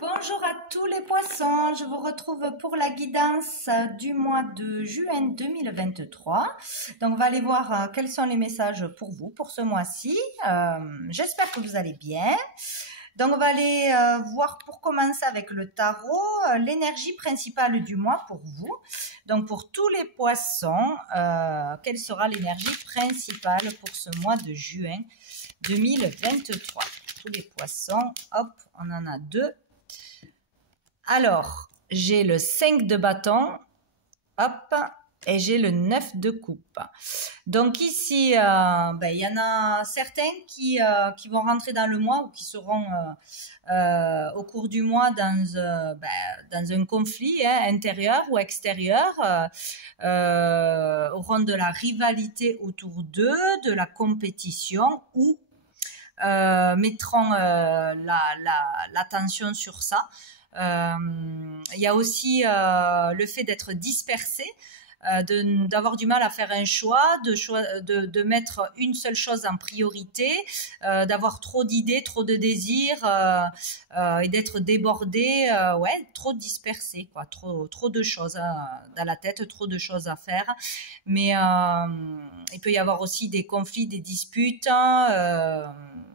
Bonjour à tous les poissons, je vous retrouve pour la guidance du mois de juin 2023. Donc on va aller voir quels sont les messages pour vous pour ce mois-ci. J'espère que vous allez bien. Donc on va aller voir pour commencer avec le tarot, l'énergie principale du mois pour vous. Donc pour tous les poissons, quelle sera l'énergie principale pour ce mois de juin 2023? Tous les poissons, hop, on en a deux. Alors, j'ai le 5 de bâton, hop, et j'ai le 9 de coupe. Donc ici, il y en a certains qui vont rentrer dans le mois ou qui seront au cours du mois dans un conflit intérieur ou extérieur, auront de la rivalité autour d'eux, de la compétition ou mettront l'attention sur ça. Il y a aussi le fait d'être dispersé, d'avoir du mal à faire un choix, de mettre une seule chose en priorité, d'avoir trop d'idées, trop de désirs et d'être débordé, trop dispersé, quoi, trop de choses dans la tête, trop de choses à faire. Mais il peut y avoir aussi des conflits, des disputes,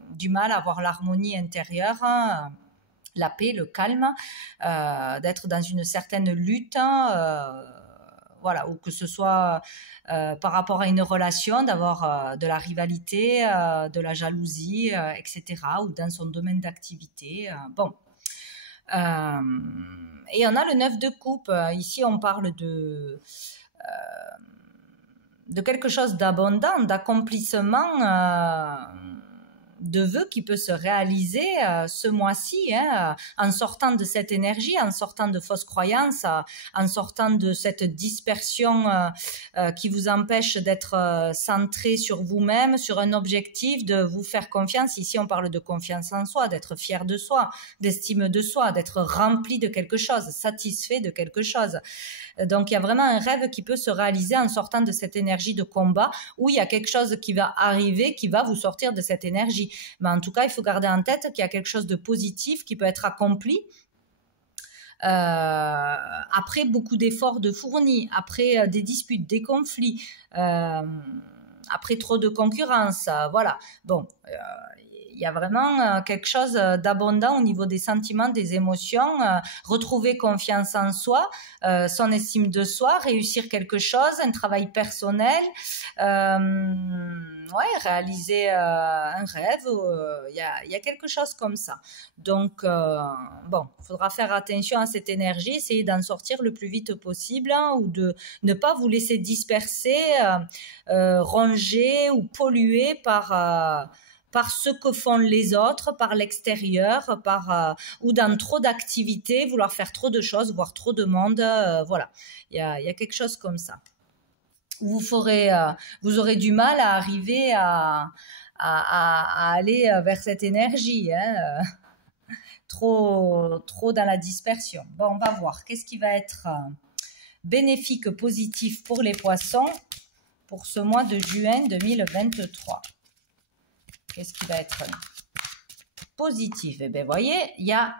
du mal à avoir l'harmonie intérieure. La paix, le calme, d'être dans une certaine lutte, voilà, ou que ce soit par rapport à une relation, d'avoir de la rivalité, de la jalousie, etc., ou dans son domaine d'activité. Et on a le 9 de coupe. Ici, on parle de quelque chose d'abondant, d'accomplissement, de vœux qui peut se réaliser ce mois-ci, en sortant de cette énergie, en sortant de fausses croyances, en sortant de cette dispersion qui vous empêche d'être centré sur vous-même, sur un objectif, de vous faire confiance. Ici, on parle de confiance en soi, d'être fier de soi, d'estime de soi, d'être rempli de quelque chose, satisfait de quelque chose. Donc, il y a vraiment un rêve qui peut se réaliser en sortant de cette énergie de combat où il y a quelque chose qui va arriver, qui va vous sortir de cette énergie. Mais en tout cas, il faut garder en tête qu'il y a quelque chose de positif qui peut être accompli après beaucoup d'efforts de fournis, après des disputes, des conflits, après trop de concurrence. Voilà. Bon, il y a vraiment quelque chose d'abondant au niveau des sentiments, des émotions, retrouver confiance en soi, son estime de soi, réussir quelque chose, un travail personnel, réaliser un rêve, il y a quelque chose comme ça. Donc, il faudra faire attention à cette énergie, essayer d'en sortir le plus vite possible, ou de ne pas vous laisser disperser, ronger ou polluer par ce que font les autres, par l'extérieur, ou dans trop d'activités, vouloir faire trop de choses, voir trop de monde, voilà. Il y a quelque chose comme ça. Vous aurez du mal à arriver à aller vers cette énergie, trop dans la dispersion. Bon, on va voir. Qu'est-ce qui va être bénéfique, positif pour les poissons pour ce mois de juin 2023? Qu'est-ce qui va être positif? Eh bien, voyez, il y a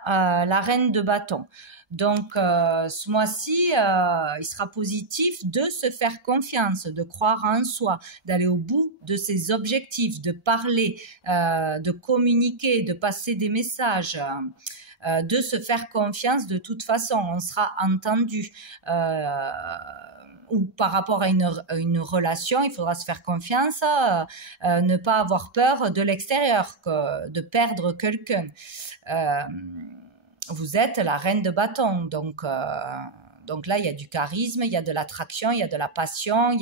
la reine de bâton. Donc, ce mois-ci, il sera positif de se faire confiance, de croire en soi, d'aller au bout de ses objectifs, de parler, de communiquer, de passer des messages, de se faire confiance de toute façon. On sera entendu. Ou par rapport à une relation, il faudra se faire confiance, ne pas avoir peur de l'extérieur, de perdre quelqu'un. Vous êtes la reine de bâton, donc là, il y a du charisme, il y a de l'attraction, il y a de la passion,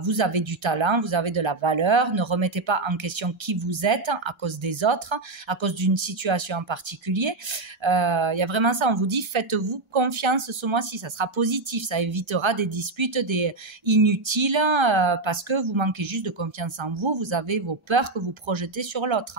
vous avez du talent, vous avez de la valeur. Ne remettez pas en question qui vous êtes à cause des autres, à cause d'une situation en particulier. Il y a vraiment ça, on vous dit, faites-vous confiance ce mois-ci, ça sera positif, ça évitera des disputes, des inutiles, parce que vous manquez juste de confiance en vous, vous avez vos peurs que vous projetez sur l'autre.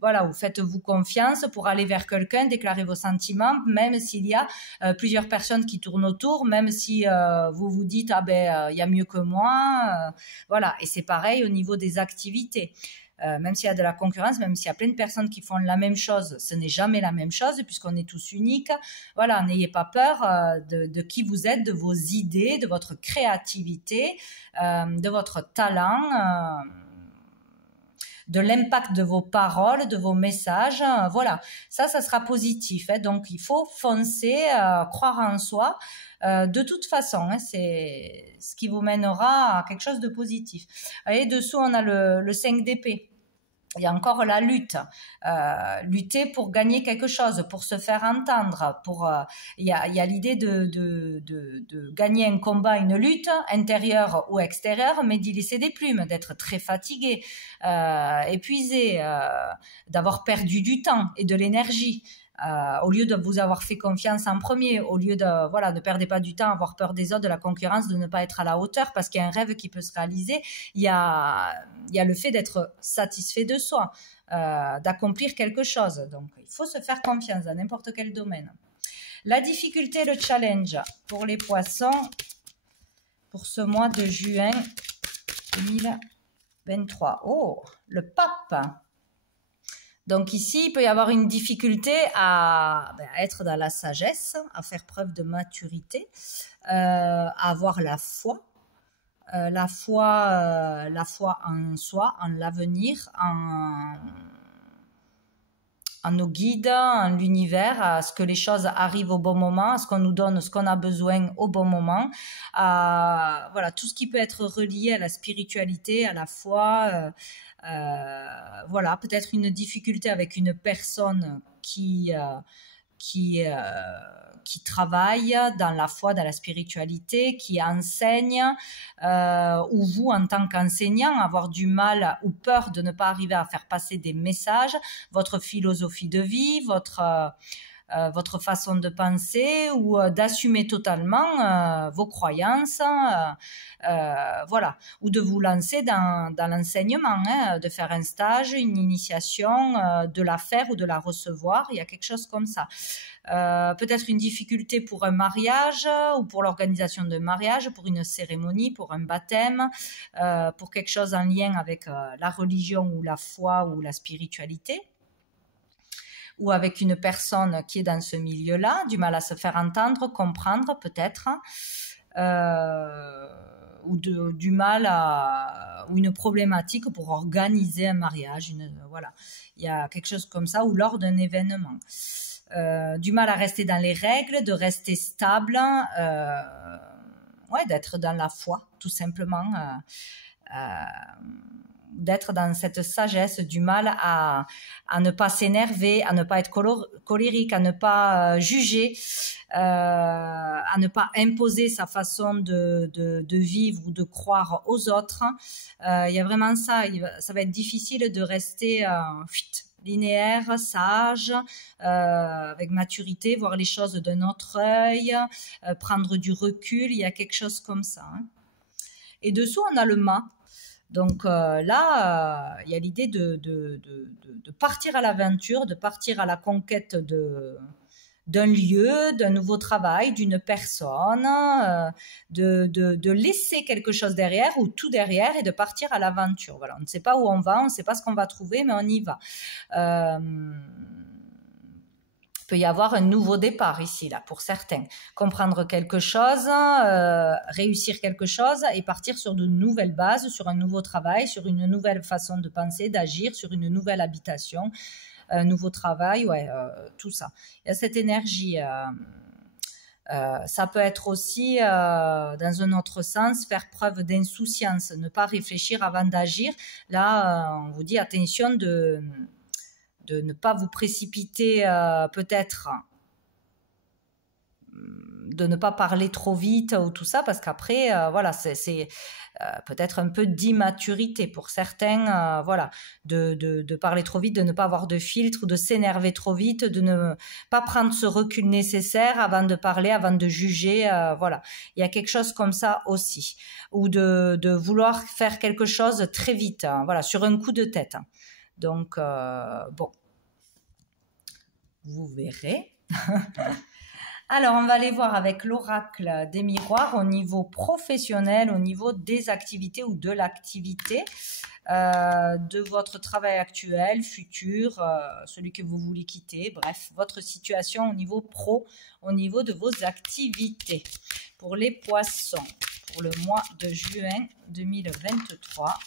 Voilà, vous faites-vous confiance pour aller vers quelqu'un, déclarer vos sentiments, même s'il y a plusieurs personnes qui tournent autour, même si vous vous dites il y a mieux que moi, voilà. Et c'est pareil au niveau des activités. Même s'il y a de la concurrence, même s'il y a plein de personnes qui font la même chose, ce n'est jamais la même chose puisqu'on est tous uniques. Voilà, n'ayez pas peur de qui vous êtes, de vos idées, de votre créativité, de votre talent, de l'impact de vos paroles, de vos messages. Voilà, ça sera positif. Donc, il faut foncer, croire en soi. De toute façon, c'est ce qui vous mènera à quelque chose de positif. Et dessous, on a le 5 d'épée. Il y a encore la lutte, lutter pour gagner quelque chose, pour se faire entendre. Il y a l'idée de gagner un combat, une lutte, intérieure ou extérieure, mais d'y laisser des plumes, d'être très fatigué, épuisé, d'avoir perdu du temps et de l'énergie. Au lieu de vous avoir fait confiance en premier, au lieu ne perdez pas du temps à avoir peur des autres, de la concurrence, de ne pas être à la hauteur, parce qu'il y a un rêve qui peut se réaliser. Il y a le fait d'être satisfait de soi, d'accomplir quelque chose. Donc, il faut se faire confiance dans n'importe quel domaine. La difficulté, le challenge pour les poissons pour ce mois de juin 2023. Oh, le pape. Donc ici, il peut y avoir une difficulté à être dans la sagesse, à faire preuve de maturité, à avoir la foi en soi, en l'avenir, en nos guides, en l'univers, à ce que les choses arrivent au bon moment, à ce qu'on nous donne ce qu'on a besoin au bon moment, voilà, tout ce qui peut être relié à la spiritualité, à la foi. Voilà, peut-être une difficulté avec une personne qui travaille dans la foi, dans la spiritualité, qui enseigne, ou vous, en tant qu'enseignant, avoir du mal ou peur de ne pas arriver à faire passer des messages, votre philosophie de vie, votre façon de penser, ou d'assumer totalement vos croyances, voilà, ou de vous lancer dans l'enseignement, de faire un stage, une initiation, de la faire ou de la recevoir. Il y a quelque chose comme ça. Peut-être une difficulté pour un mariage ou pour l'organisation d'un mariage, pour une cérémonie, pour un baptême, pour quelque chose en lien avec la religion ou la foi ou la spiritualité, ou avec une personne qui est dans ce milieu-là, du mal à se faire entendre, comprendre peut-être, ou du mal ou une problématique pour organiser un mariage, voilà, il y a quelque chose comme ça, ou lors d'un événement. Du mal à rester dans les règles, de rester stable, d'être dans la foi, tout simplement, d'être dans cette sagesse, du mal à ne pas s'énerver, à ne pas être colérique, à ne pas juger, à ne pas imposer sa façon de vivre ou de croire aux autres. Il y a vraiment ça, ça va être difficile de rester linéaire, sage, avec maturité, voir les choses d'un autre œil, prendre du recul, il y a quelque chose comme ça. Et dessous, on a le mât. Donc là, il y a l'idée de partir à l'aventure, de partir à la conquête d'un lieu, d'un nouveau travail, d'une personne, de laisser quelque chose derrière ou tout derrière et de partir à l'aventure. Voilà, on ne sait pas où on va, on ne sait pas ce qu'on va trouver, mais on y va. Peut y avoir un nouveau départ ici, là, pour certains. Comprendre quelque chose, réussir quelque chose et partir sur de nouvelles bases, sur un nouveau travail, sur une nouvelle façon de penser, d'agir, sur une nouvelle habitation, un nouveau travail, tout ça. Il y a cette énergie. Ça peut être aussi, dans un autre sens, faire preuve d'insouciance, ne pas réfléchir avant d'agir. Là, on vous dit attention de ne pas vous précipiter, peut-être, de ne pas parler trop vite ou tout ça, parce qu'après, voilà, c'est peut-être un peu d'immaturité pour certains, voilà, de parler trop vite, de ne pas avoir de filtre, ou de s'énerver trop vite, de ne pas prendre ce recul nécessaire avant de parler, avant de juger, voilà. Il y a quelque chose comme ça aussi, ou de vouloir faire quelque chose très vite, voilà, sur un coup de tête. Donc, bon, vous verrez. Alors, on va aller voir avec l'oracle des miroirs au niveau professionnel, au niveau des activités ou de l'activité, de votre travail actuel, futur, celui que vous voulez quitter, bref, votre situation au niveau pro, au niveau de vos activités. Pour les poissons, pour le mois de juin 2023.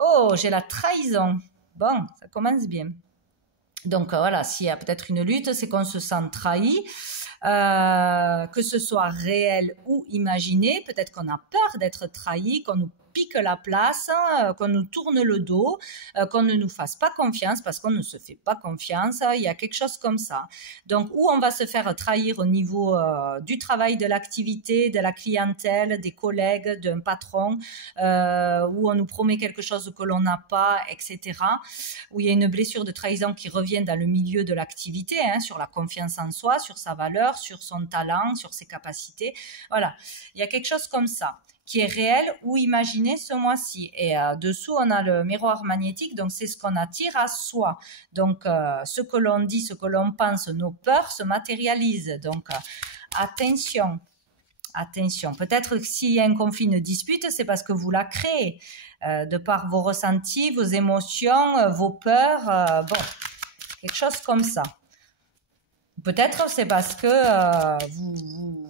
Oh, j'ai la trahison. Bon, ça commence bien. Donc voilà, s'il y a peut-être une lutte, c'est qu'on se sent trahi, que ce soit réel ou imaginé. Peut-être qu'on a peur d'être trahi, qu'on nous pique la place, qu'on nous tourne le dos, qu'on ne nous fasse pas confiance parce qu'on ne se fait pas confiance. Il y a quelque chose comme ça. Donc, où on va se faire trahir au niveau du travail, de l'activité, de la clientèle, des collègues, d'un patron, où on nous promet quelque chose que l'on n'a pas, etc. Où il y a une blessure de trahison qui revient dans le milieu de l'activité, sur la confiance en soi, sur sa valeur, sur son talent, sur ses capacités. Voilà, il y a quelque chose comme ça qui est réel ou imaginé ce mois-ci. Et dessous, on a le miroir magnétique, donc c'est ce qu'on attire à soi. Donc, ce que l'on dit, ce que l'on pense, nos peurs se matérialisent. Donc, attention. Attention, peut-être que s'il y a un conflit, une dispute, c'est parce que vous la créez, de par vos ressentis, vos émotions, vos peurs, bon, quelque chose comme ça. Peut-être c'est parce que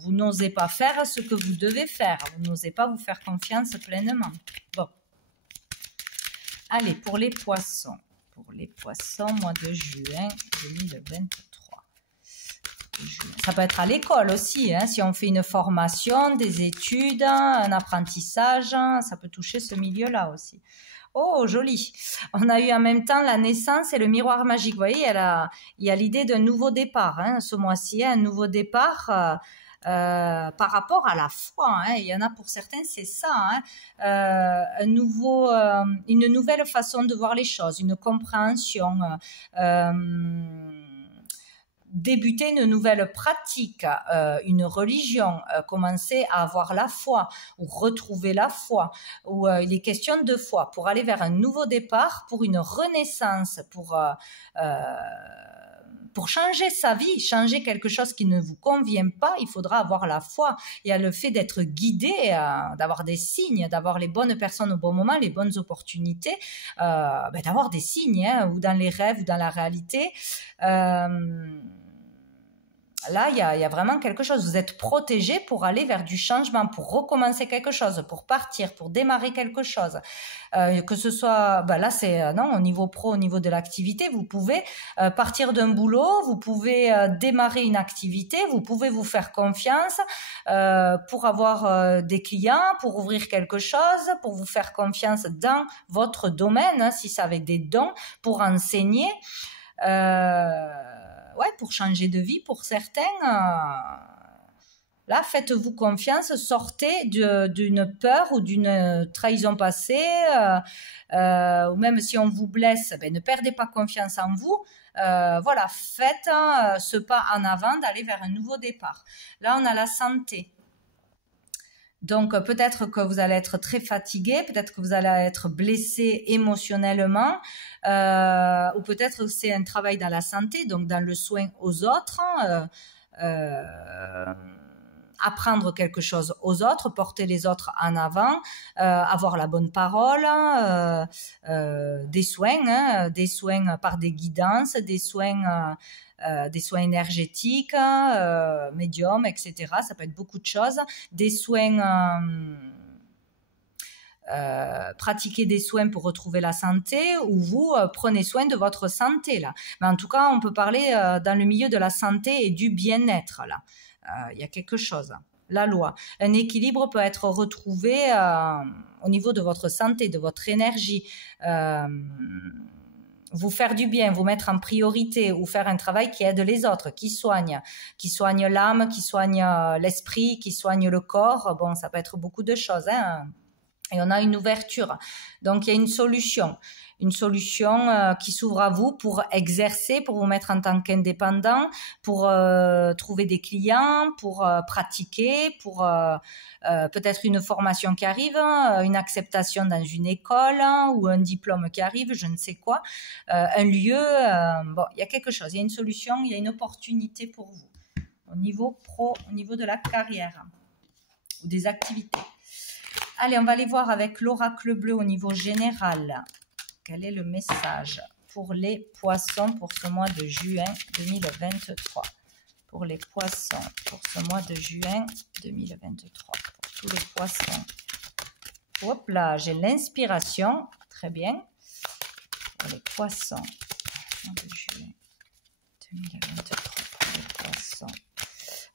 vous n'osez pas faire ce que vous devez faire. Vous n'osez pas vous faire confiance pleinement. Bon. Allez, pour les poissons. Pour les poissons, mois de juin 2023. Ça peut être à l'école aussi. Si on fait une formation, des études, un apprentissage, ça peut toucher ce milieu-là aussi. Oh, joli. On a eu en même temps la naissance et le miroir magique. Vous voyez, il y a l'idée d'un nouveau départ ce mois-ci, un nouveau départ par rapport à la foi. Il y en a pour certains, c'est ça. Une nouvelle façon de voir les choses, une compréhension. Débuter une nouvelle pratique, une religion, commencer à avoir la foi ou retrouver la foi, ou il est question de foi pour aller vers un nouveau départ, pour une renaissance, pour changer sa vie, changer quelque chose qui ne vous convient pas, il faudra avoir la foi. Il y a le fait d'être guidé, d'avoir des signes, d'avoir les bonnes personnes au bon moment, les bonnes opportunités, d'avoir des signes, ou dans les rêves ou dans la réalité. Là, il y a vraiment quelque chose. Vous êtes protégé pour aller vers du changement, pour recommencer quelque chose, pour partir, pour démarrer quelque chose. Que ce soit, là, c'est non, au niveau pro, au niveau de l'activité, vous pouvez partir d'un boulot, vous pouvez démarrer une activité, vous pouvez vous faire confiance pour avoir des clients, pour ouvrir quelque chose, pour vous faire confiance dans votre domaine, si c'est avec des dons, pour enseigner. Pour changer de vie pour certains. Là, faites-vous confiance, sortez d'une peur ou d'une trahison passée, ou même si on vous blesse, ne perdez pas confiance en vous. Voilà, faites ce pas en avant d'aller vers un nouveau départ. Là, on a la santé. Donc, peut-être que vous allez être très fatigué, peut-être que vous allez être blessé émotionnellement, ou peut-être que c'est un travail dans la santé, donc dans le soin aux autres, apprendre quelque chose aux autres, porter les autres en avant, avoir la bonne parole, des soins par des guidances, des soins énergétiques, médiums, etc. Ça peut être beaucoup de choses. Des soins, pratiquer des soins pour retrouver la santé, ou vous prenez soin de votre santé là. Mais en tout cas, on peut parler dans le milieu de la santé et du bien-être là. Il y a quelque chose. La loi. Un équilibre peut être retrouvé au niveau de votre santé, de votre énergie. Vous faire du bien, vous mettre en priorité, ou faire un travail qui aide les autres, qui soigne l'âme, qui soigne l'esprit, qui soigne le corps. Bon, ça peut être beaucoup de choses. Et on a une ouverture. Donc, il y a une solution qui s'ouvre à vous pour exercer, pour vous mettre en tant qu'indépendant, pour trouver des clients, pour pratiquer, pour peut-être une formation qui arrive, une acceptation dans une école ou un diplôme qui arrive, je ne sais quoi, un lieu. Bon, il y a quelque chose, il y a une solution, il y a une opportunité pour vous au niveau pro, au niveau de la carrière ou des activités. Allez, on va aller voir avec l'oracle bleu au niveau général. Quel est le message pour les poissons pour ce mois de juin 2023? Pour les poissons, pour ce mois de juin 2023. Pour tous les poissons. Hop là, j'ai l'inspiration. Très bien. Pour les poissons. Mois de juin 2023. Pour les poissons.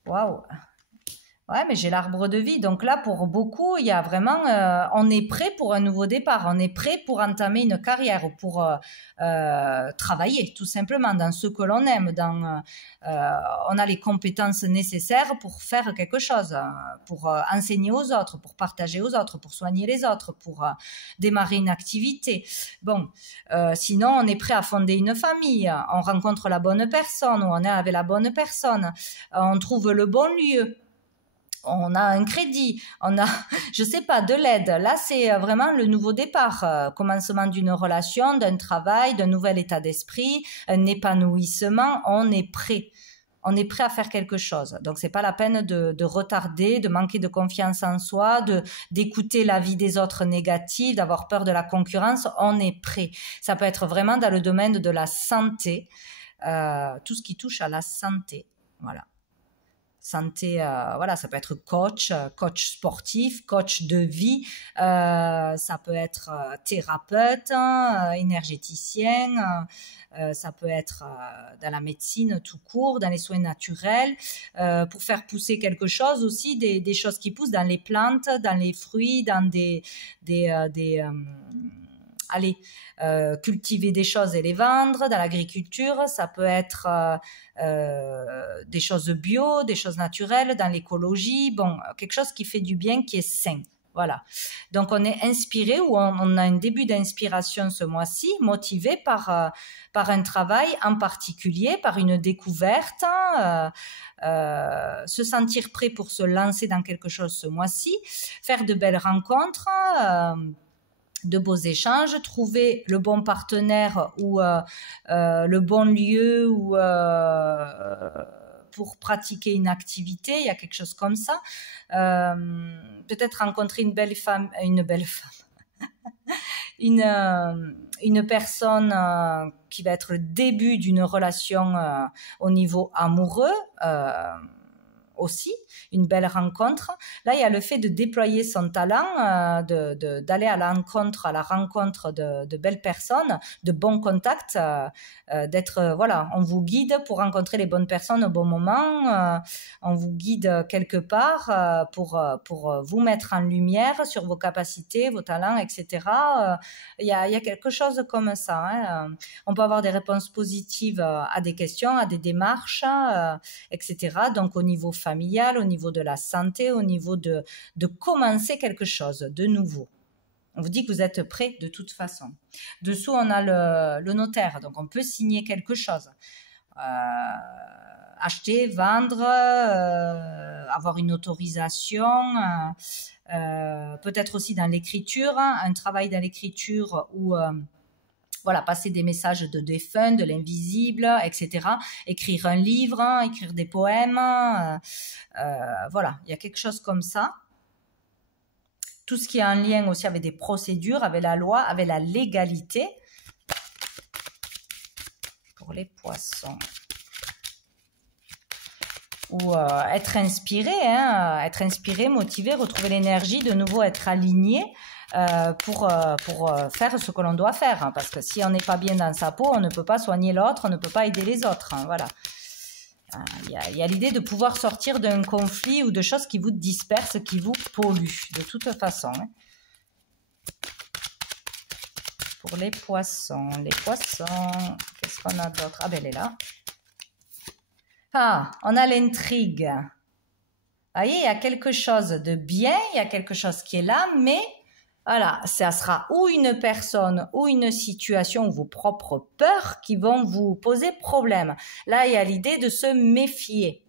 Waouh! Ouais, mais j'ai l'arbre de vie. Donc là, pour beaucoup, il y a vraiment, on est prêt pour un nouveau départ. On est prêt pour entamer une carrière, pour travailler tout simplement dans ce que l'on aime. On a les compétences nécessaires pour faire quelque chose, pour enseigner aux autres, pour partager aux autres, pour soigner les autres, pour démarrer une activité. Bon, sinon, on est prêt à fonder une famille. On rencontre la bonne personne ou on est avec la bonne personne. On trouve le bon lieu. On a un crédit, on a, je sais pas, de l'aide. Là, c'est vraiment le nouveau départ, commencement d'une relation, d'un travail, d'un nouvel état d'esprit, un épanouissement. On est prêt à faire quelque chose. Donc, c'est pas la peine de retarder, de manquer de confiance en soi, d'écouter l'avis des autres négatifs, d'avoir peur de la concurrence. On est prêt. Ça peut être vraiment dans le domaine de la santé, tout ce qui touche à la santé. Voilà. Santé, voilà, ça peut être coach sportif, coach de vie, ça peut être thérapeute, énergéticien, ça peut être dans la médecine tout court, dans les soins naturels, pour faire pousser quelque chose aussi, des choses qui poussent dans les plantes, dans les fruits, dans cultiver des choses et les vendre, dans l'agriculture, ça peut être des choses bio, des choses naturelles, dans l'écologie, bon, quelque chose qui fait du bien, qui est sain. Voilà. Donc, on est inspiré ou on a un début d'inspiration ce mois-ci, motivé par un travail en particulier, par une découverte, se sentir prêt pour se lancer dans quelque chose ce mois-ci, faire de belles rencontres, de beaux échanges, trouver le bon partenaire ou le bon lieu ou pour pratiquer une activité, il y a quelque chose comme ça. Peut-être rencontrer une belle femme, une personne qui va être le début d'une relation au niveau amoureux, aussi, une belle rencontre. Là, il y a le fait de déployer son talent, d'aller à la rencontre de belles personnes, de bons contacts, d'être, voilà, on vous guide pour rencontrer les bonnes personnes au bon moment, on vous guide quelque part pour vous mettre en lumière sur vos capacités, vos talents, etc. Il y a quelque chose comme ça. Hein. On peut avoir des réponses positives à des questions, à des démarches, etc. Donc, au niveau familial, au niveau de la santé, au niveau de commencer quelque chose de nouveau. On vous dit que vous êtes prêt de toute façon. Dessous, on a le notaire, donc on peut signer quelque chose. Acheter, vendre, avoir une autorisation, peut-être aussi dans l'écriture, un travail dans l'écriture où... voilà, passer des messages de défunts, de l'invisible, etc. Écrire un livre, écrire des poèmes. Voilà, il y a quelque chose comme ça. Tout ce qui est en lien aussi avec des procédures, avec la loi, avec la légalité. Pour les poissons. Ou être inspiré, motivé, retrouver l'énergie, de nouveau être aligné. Pour faire ce que l'on doit faire, hein, parce que si on n'est pas bien dans sa peau, on ne peut pas soigner l'autre, on ne peut pas aider les autres, hein, voilà. Il y a l'idée de pouvoir sortir d'un conflit ou de choses qui vous dispersent, qui vous polluent, de toute façon. Hein. Pour les poissons, qu'est-ce qu'on a d'autre? Ah ben elle est là. Ah, on a l'intrigue. Vous voyez, il y a quelque chose de bien, il y a quelque chose qui est là, mais Voilà, ça sera ou une personne ou une situation ou vos propres peurs qui vont vous poser problème. Là, il y a l'idée de se méfier.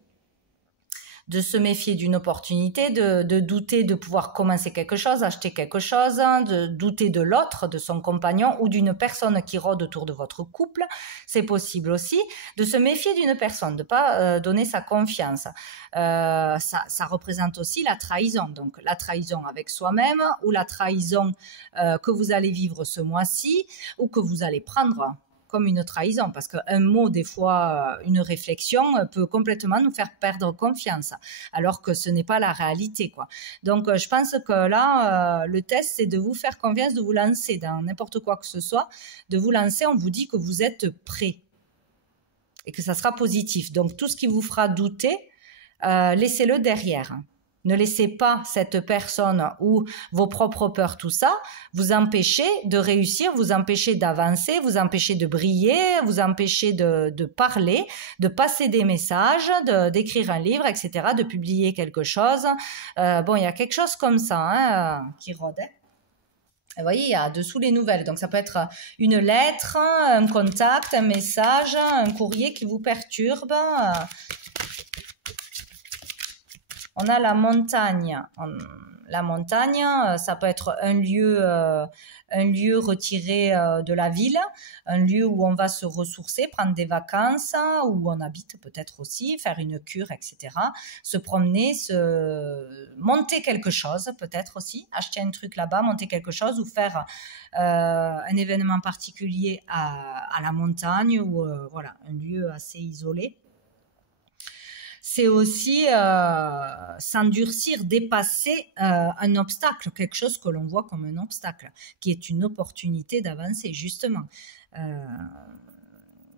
De se méfier d'une opportunité, de douter de pouvoir commencer quelque chose, acheter quelque chose, de douter de l'autre, de son compagnon ou d'une personne qui rôde autour de votre couple. C'est possible aussi de se méfier d'une personne, de ne pas donner sa confiance. Ça représente aussi la trahison. Donc la trahison avec soi-même ou la trahison que vous allez vivre ce mois-ci ou que vous allez prendre comme une trahison, parce qu'un mot, des fois, une réflexion peut complètement nous faire perdre confiance, alors que ce n'est pas la réalité, quoi. Donc, je pense que là, le test, c'est de vous faire confiance, de vous lancer dans n'importe quoi que ce soit, de vous lancer, on vous dit que vous êtes prêt et que ça sera positif. Donc, tout ce qui vous fera douter, laissez-le derrière. Ne laissez pas cette personne ou vos propres peurs, tout ça, vous empêcher de réussir, vous empêcher d'avancer, vous empêcher de briller, vous empêcher de parler, de passer des messages, d'écrire un livre, etc., de publier quelque chose. Bon, il y a quelque chose comme ça qui rôde. Vous voyez, il y a dessous les nouvelles. Donc, ça peut être une lettre, un contact, un message, un courrier qui vous perturbe. On a la montagne. La montagne, ça peut être un lieu retiré de la ville, un lieu où on va se ressourcer, prendre des vacances, où on habite peut-être aussi, faire une cure, etc. Se promener, monter quelque chose peut-être aussi, acheter un truc là-bas, monter quelque chose ou faire un événement particulier à la montagne ou voilà, un lieu assez isolé. C'est aussi s'endurcir, dépasser un obstacle, quelque chose que l'on voit comme un obstacle, qui est une opportunité d'avancer, justement.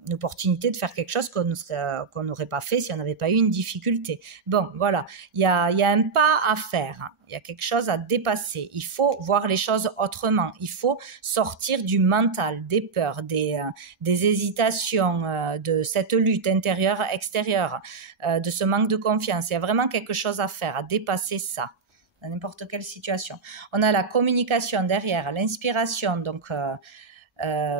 Une opportunité de faire quelque chose qu'on n'aurait pas fait si on n'avait pas eu une difficulté. Bon, voilà, il y a un pas à faire, il y a quelque chose à dépasser. Il faut voir les choses autrement. Il faut sortir du mental, des peurs, des hésitations, de cette lutte intérieure-extérieure, de ce manque de confiance. Il y a vraiment quelque chose à faire, à dépasser ça dans n'importe quelle situation. On a la communication derrière, l'inspiration, donc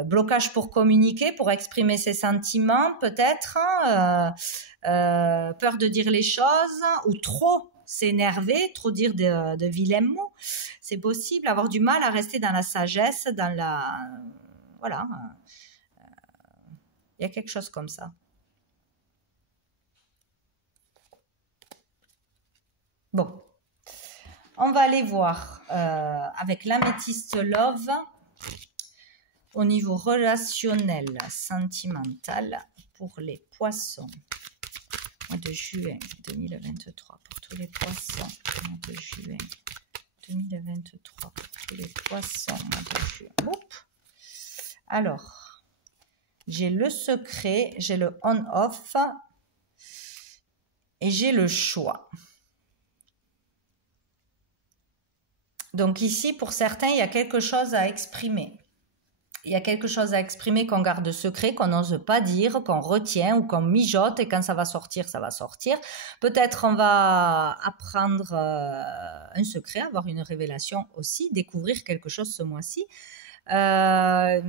blocage pour communiquer, pour exprimer ses sentiments peut-être, peur de dire les choses ou trop s'énerver, trop dire de vilains mots, c'est possible, avoir du mal à rester dans la sagesse, dans la... Voilà, il y a quelque chose comme ça. Bon, on va aller voir avec l'améthyste Love au niveau relationnel, sentimental pour les poissons. Mois de juin 2023 pour tous les poissons. Mois de juin 2023 pour tous les poissons. Mois de juin. Oups. Alors, j'ai le secret, j'ai le on-off et j'ai le choix. Donc ici, pour certains, il y a quelque chose à exprimer. Il y a quelque chose à exprimer qu'on garde secret, qu'on n'ose pas dire, qu'on retient ou qu'on mijote et quand ça va sortir, ça va sortir. Peut-être on va apprendre un secret, avoir une révélation aussi, découvrir quelque chose ce mois-ci. Il y a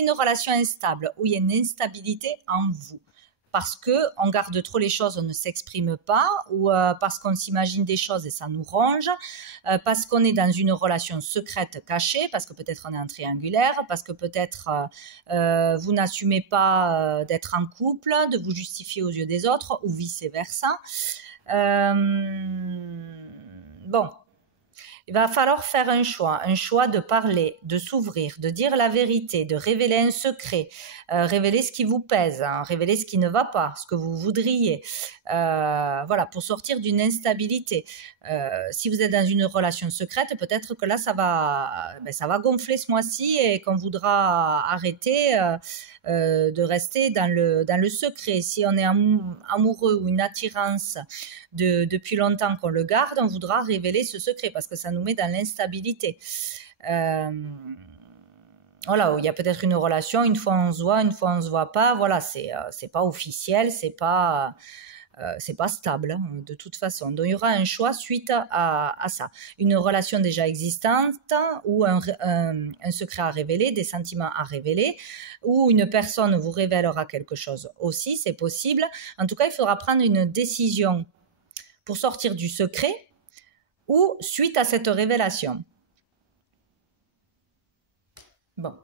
une relation instable où il y a une instabilité en vous. Parce qu'on garde trop les choses, on ne s'exprime pas, ou parce qu'on s'imagine des choses et ça nous ronge, parce qu'on est dans une relation secrète cachée, parce que peut-être on est en triangulaire, parce que peut-être vous n'assumez pas d'être en couple, de vous justifier aux yeux des autres, ou vice-versa. Bon. Il va falloir faire un choix de parler, de s'ouvrir, de dire la vérité, de révéler un secret, révéler ce qui vous pèse, révéler ce qui ne va pas, ce que vous voudriez. Voilà, pour sortir d'une instabilité. Si vous êtes dans une relation secrète, peut-être que là, ça va gonfler ce mois-ci et qu'on voudra arrêter de rester dans le secret. Si on est amoureux ou une attirance depuis longtemps qu'on le garde, on voudra révéler ce secret parce que ça nous met dans l'instabilité. Voilà, il y a peut-être une relation, une fois on se voit, une fois on se voit pas. Voilà, c'est pas officiel, c'est pas c'est pas stable hein, de toute façon. Donc il y aura un choix suite à ça. Une relation déjà existante ou un secret à révéler, des sentiments à révéler, ou une personne vous révélera quelque chose aussi, c'est possible. En tout cas, il faudra prendre une décision pour sortir du secret ou suite à cette révélation. Bon.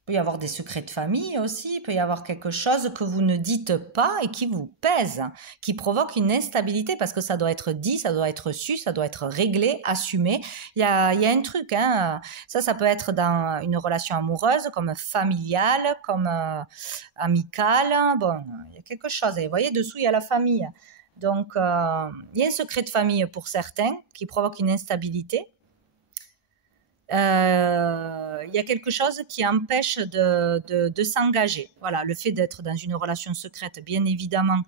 Il peut y avoir des secrets de famille aussi, il peut y avoir quelque chose que vous ne dites pas et qui vous pèse, qui provoque une instabilité parce que ça doit être dit, ça doit être su, ça doit être réglé, assumé. Il y a un truc, hein. Ça peut être dans une relation amoureuse, comme familiale, comme amicale. Bon, il y a quelque chose. Et vous voyez, dessous, il y a la famille. Donc, il y a un secret de famille pour certains qui provoque une instabilité. Il y a quelque chose qui empêche de s'engager. Voilà, le fait d'être dans une relation secrète, bien évidemment,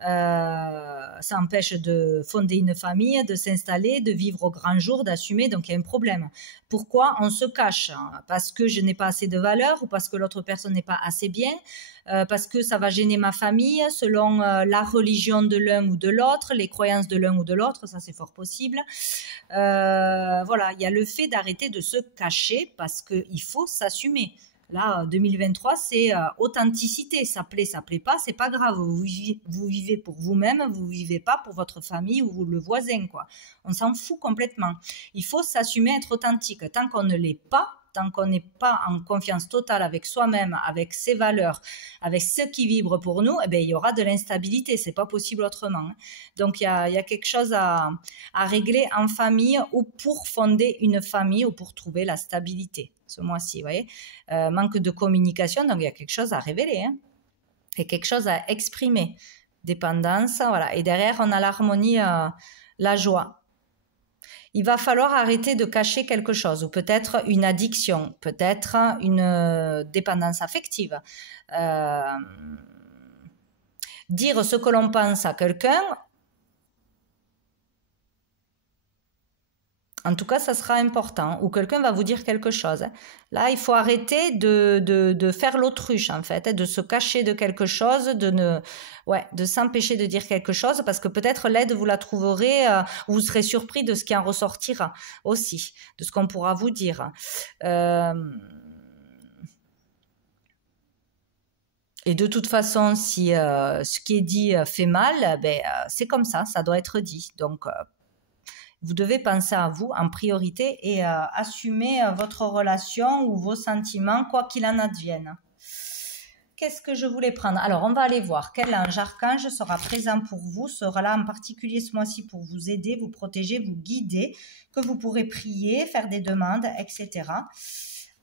ça empêche de fonder une famille, de s'installer, de vivre au grand jour, d'assumer. Donc il y a un problème. Pourquoi on se cache? Parce que je n'ai pas assez de valeur ou parce que l'autre personne n'est pas assez bien, parce que ça va gêner ma famille selon la religion de l'un ou de l'autre, les croyances de l'un ou de l'autre, ça c'est fort possible. Voilà, il y a le fait d'arrêter de se cacher parce qu'il faut s'assumer. Là, 2023, c'est authenticité. Ça plaît pas, c'est pas grave. Vous vivez pour vous-même, vous vivez pas pour votre famille ou le voisin, quoi. On s'en fout complètement. Il faut s'assumer, être authentique. Tant qu'on ne l'est pas, tant qu'on n'est pas en confiance totale avec soi-même, avec ses valeurs, avec ce qui vibre pour nous, eh bien, il y aura de l'instabilité. C'est pas possible autrement. Donc, il y a quelque chose à régler en famille ou pour fonder une famille ou pour trouver la stabilité. Ce mois-ci, vous voyez, manque de communication, donc il y a quelque chose à révéler, hein, et quelque chose à exprimer, dépendance, voilà, et derrière on a l'harmonie, la joie. Il va falloir arrêter de cacher quelque chose, ou peut-être une addiction, peut-être une dépendance affective. Dire ce que l'on pense à quelqu'un, en tout cas, ça sera important, ou quelqu'un va vous dire quelque chose. Là, il faut arrêter de faire l'autruche, en fait, de se cacher de quelque chose, de s'empêcher de dire quelque chose, parce que peut-être l'aide, vous la trouverez, vous serez surpris de ce qui en ressortira aussi, de ce qu'on pourra vous dire. Et de toute façon, si ce qui est dit fait mal, c'est comme ça doit être dit. Donc, vous devez penser à vous en priorité et assumer votre relation ou vos sentiments, quoi qu'il en advienne. Qu'est-ce que je voulais prendre? Alors, on va aller voir quel ange archange sera présent pour vous, sera là en particulier ce mois-ci pour vous aider, vous protéger, vous guider, que vous pourrez prier, faire des demandes, etc.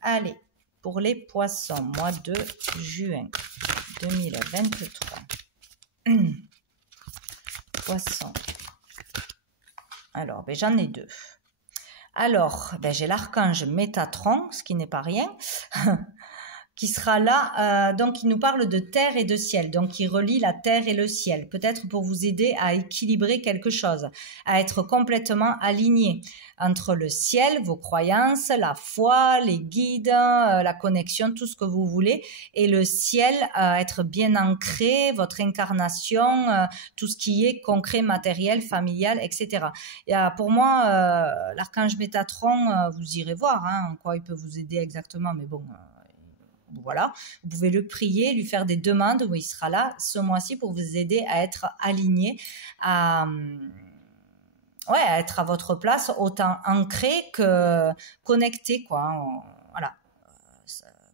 Allez, pour les poissons, mois de juin 2023. Poissons. Alors, j'en ai deux. Alors, j'ai l'archange Métatron, ce qui n'est pas rien, qui sera là, donc il nous parle de terre et de ciel, donc il relie la terre et le ciel, peut-être pour vous aider à équilibrer quelque chose, à être complètement aligné entre le ciel, vos croyances, la foi, les guides, la connexion, tout ce que vous voulez, et le ciel, être bien ancré, votre incarnation, tout ce qui est concret, matériel, familial, etc. Et, pour moi, l'archange Métatron, vous irez voir en quoi il peut vous aider exactement, mais bon... Voilà, vous pouvez le prier, lui faire des demandes où il sera là ce mois-ci pour vous aider à être aligné, à être à votre place, autant ancré que connecté, quoi. Voilà,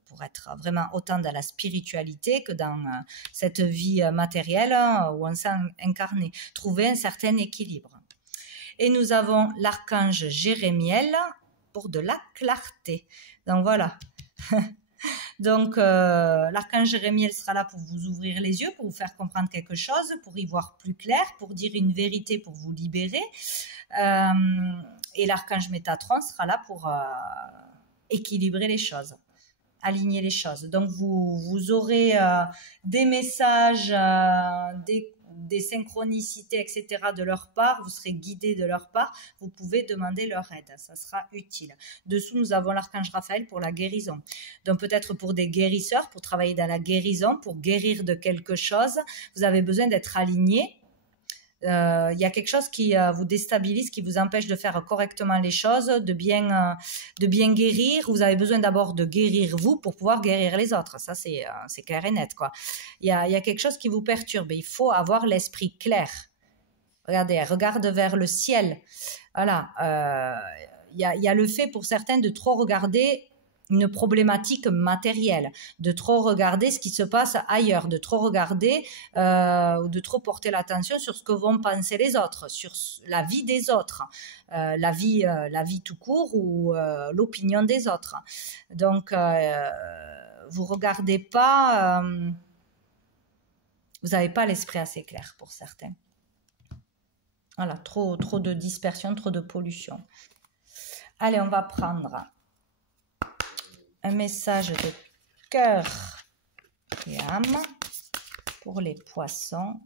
pour être vraiment autant dans la spiritualité que dans cette vie matérielle où on s'est incarné. Trouver un certain équilibre. Et nous avons l'archange Jérémiel pour de la clarté. Donc voilà. Donc, l'archange Jérémiel sera là pour vous ouvrir les yeux, pour vous faire comprendre quelque chose, pour y voir plus clair, pour dire une vérité, pour vous libérer. Et l'archange Métatron sera là pour équilibrer les choses, aligner les choses. Donc, vous aurez des messages, des des synchronicités, etc. de leur part, vous serez guidé de leur part, vous pouvez demander leur aide, ça sera utile. Dessous, nous avons l'archange Raphaël pour la guérison. Donc peut-être pour des guérisseurs, pour travailler dans la guérison, pour guérir de quelque chose, vous avez besoin d'être aligné. Il y a quelque chose qui vous déstabilise, qui vous empêche de faire correctement les choses, de bien guérir. Vous avez besoin d'abord de guérir vous pour pouvoir guérir les autres. Ça, c'est clair et net, quoi. Il y a quelque chose qui vous perturbe. Il faut avoir l'esprit clair. Regardez, elle regarde vers le ciel. Voilà. Il y a le fait pour certains de trop regarder une problématique matérielle, de trop regarder ce qui se passe ailleurs, de trop regarder ou de trop porter l'attention sur ce que vont penser les autres, sur la vie des autres, la vie tout court ou l'opinion des autres. Donc, vous regardez pas, vous n'avez pas l'esprit assez clair pour certains. Voilà, trop de dispersion, trop de pollution. Allez, on va prendre un message de cœur et âme pour les poissons.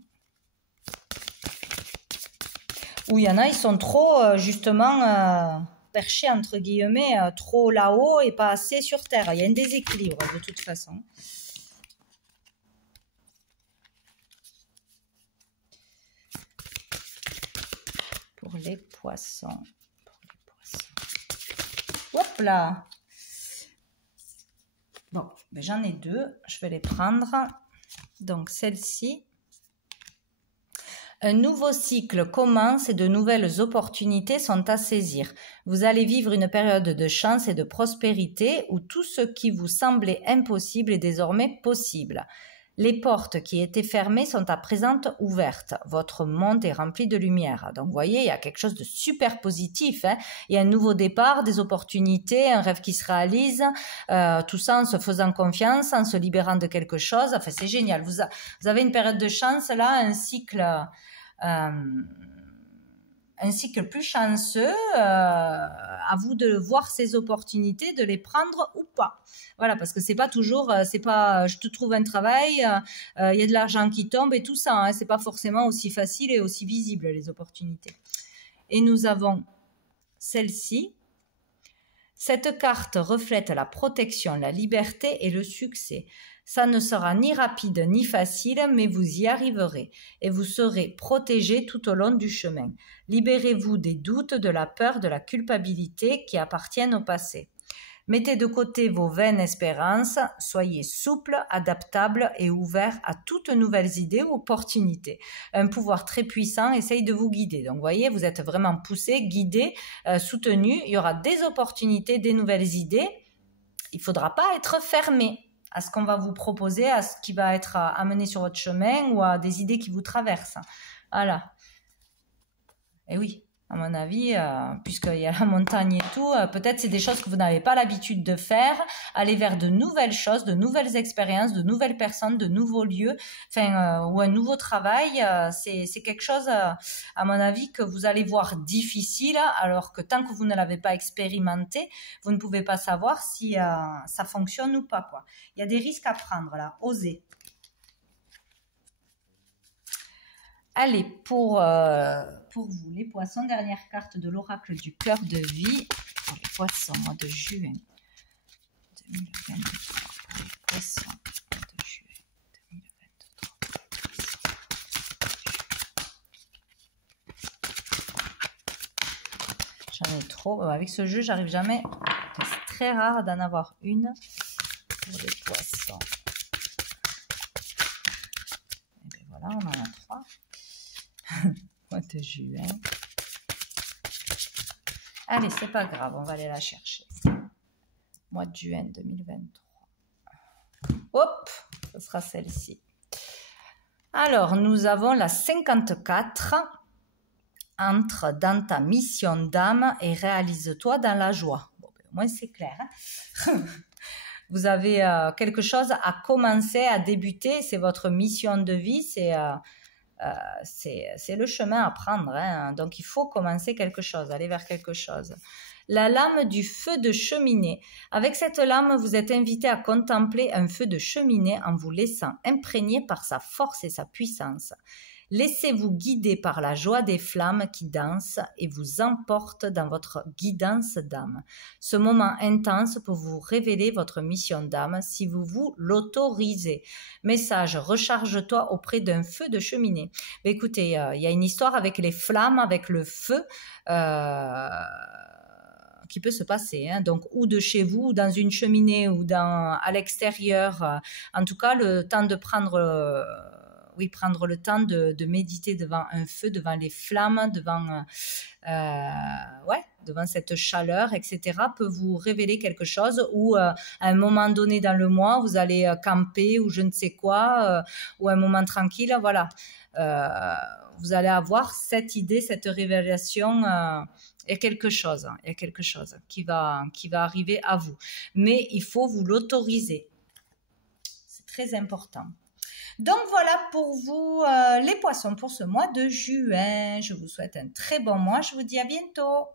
Où il y en a, ils sont trop, justement, perchés, entre guillemets, trop là-haut et pas assez sur terre. Il y a un déséquilibre, de toute façon. Pour les poissons. Hop là! Bon, ben j'en ai deux, je vais les prendre. Donc celle-ci. Un nouveau cycle commence et de nouvelles opportunités sont à saisir. Vous allez vivre une période de chance et de prospérité où tout ce qui vous semblait impossible est désormais possible. Les portes qui étaient fermées sont à présent ouvertes. Votre monde est rempli de lumière. Donc, vous voyez, il y a quelque chose de super positif. Hein. Il y a un nouveau départ, des opportunités, un rêve qui se réalise. Tout ça en se faisant confiance, en se libérant de quelque chose. Enfin, c'est génial. Vous avez une période de chance, là, un cycle plus chanceux. À vous de voir ces opportunités, de les prendre ou pas. Voilà, parce que c'est pas toujours, c'est pas, je te trouve un travail, il y a de l'argent qui tombe et tout ça. Hein, c'est pas forcément aussi facile et aussi visible les opportunités. Et nous avons celle-ci. Cette carte reflète la protection, la liberté et le succès. Ça ne sera ni rapide ni facile, mais vous y arriverez et vous serez protégé tout au long du chemin. Libérez-vous des doutes, de la peur, de la culpabilité qui appartiennent au passé. Mettez de côté vos vaines espérances, soyez souple, adaptable et ouvert à toutes nouvelles idées ou opportunités. Un pouvoir très puissant essaye de vous guider. Donc, vous voyez, vous êtes vraiment poussé, guidé, soutenu. Il y aura des opportunités, des nouvelles idées. Il ne faudra pas être fermé à ce qu'on va vous proposer, à ce qui va être amené sur votre chemin ou à des idées qui vous traversent. Voilà. Et oui, à mon avis, puisqu'il y a la montagne et tout, peut-être c'est des choses que vous n'avez pas l'habitude de faire, aller vers de nouvelles choses, de nouvelles expériences, de nouvelles personnes, de nouveaux lieux, ou un nouveau travail, c'est quelque chose, à mon avis, que vous allez voir difficile, alors que tant que vous ne l'avez pas expérimenté, vous ne pouvez pas savoir si ça fonctionne ou pas, quoi. Il y a des risques à prendre, là, osez. Allez, pour vous, les poissons, dernière carte de l'oracle du cœur de vie. Pour les poissons, mois de juin 2023. Pour les poissons, mois de juin 2023. J'en ai trop. Avec ce jeu, j'arrive jamais. C'est très rare d'en avoir une. Pour les poissons. Et bien voilà, on en a 3. Mois de juin. Allez, c'est pas grave, on va aller la chercher. Mois de juin 2023. Hop, ce sera celle-ci. Alors, nous avons la 54. Entre dans ta mission d'âme et réalise-toi dans la joie. Bon, ben, au moins, c'est clair. Hein. Vous avez quelque chose à commencer, à débuter. C'est votre mission de vie. C'est le chemin à prendre. Hein. Donc, il faut commencer quelque chose, aller vers quelque chose. La lame du feu de cheminée. Avec cette lame, vous êtes invité à contempler un feu de cheminée en vous laissant imprégner par sa force et sa puissance. Laissez-vous guider par la joie des flammes qui dansent et vous emportent dans votre guidance d'âme. Ce moment intense peut vous révéler votre mission d'âme si vous vous l'autorisez. Message, recharge-toi auprès d'un feu de cheminée. Mais écoutez, il y a une histoire avec les flammes, avec le feu. Qui peut se passer, hein. Donc ou de chez vous, ou dans une cheminée, ou à l'extérieur. En tout cas, le temps de prendre le temps de méditer devant un feu, devant les flammes, devant cette chaleur, etc., peut vous révéler quelque chose, ou à un moment donné dans le mois, vous allez camper, ou je ne sais quoi, ou un moment tranquille, voilà. Vous allez avoir cette idée, cette révélation. Il y a quelque chose qui va arriver à vous. Mais il faut vous l'autoriser. C'est très important. Donc voilà pour vous les poissons pour ce mois de juin. Je vous souhaite un très bon mois. Je vous dis à bientôt.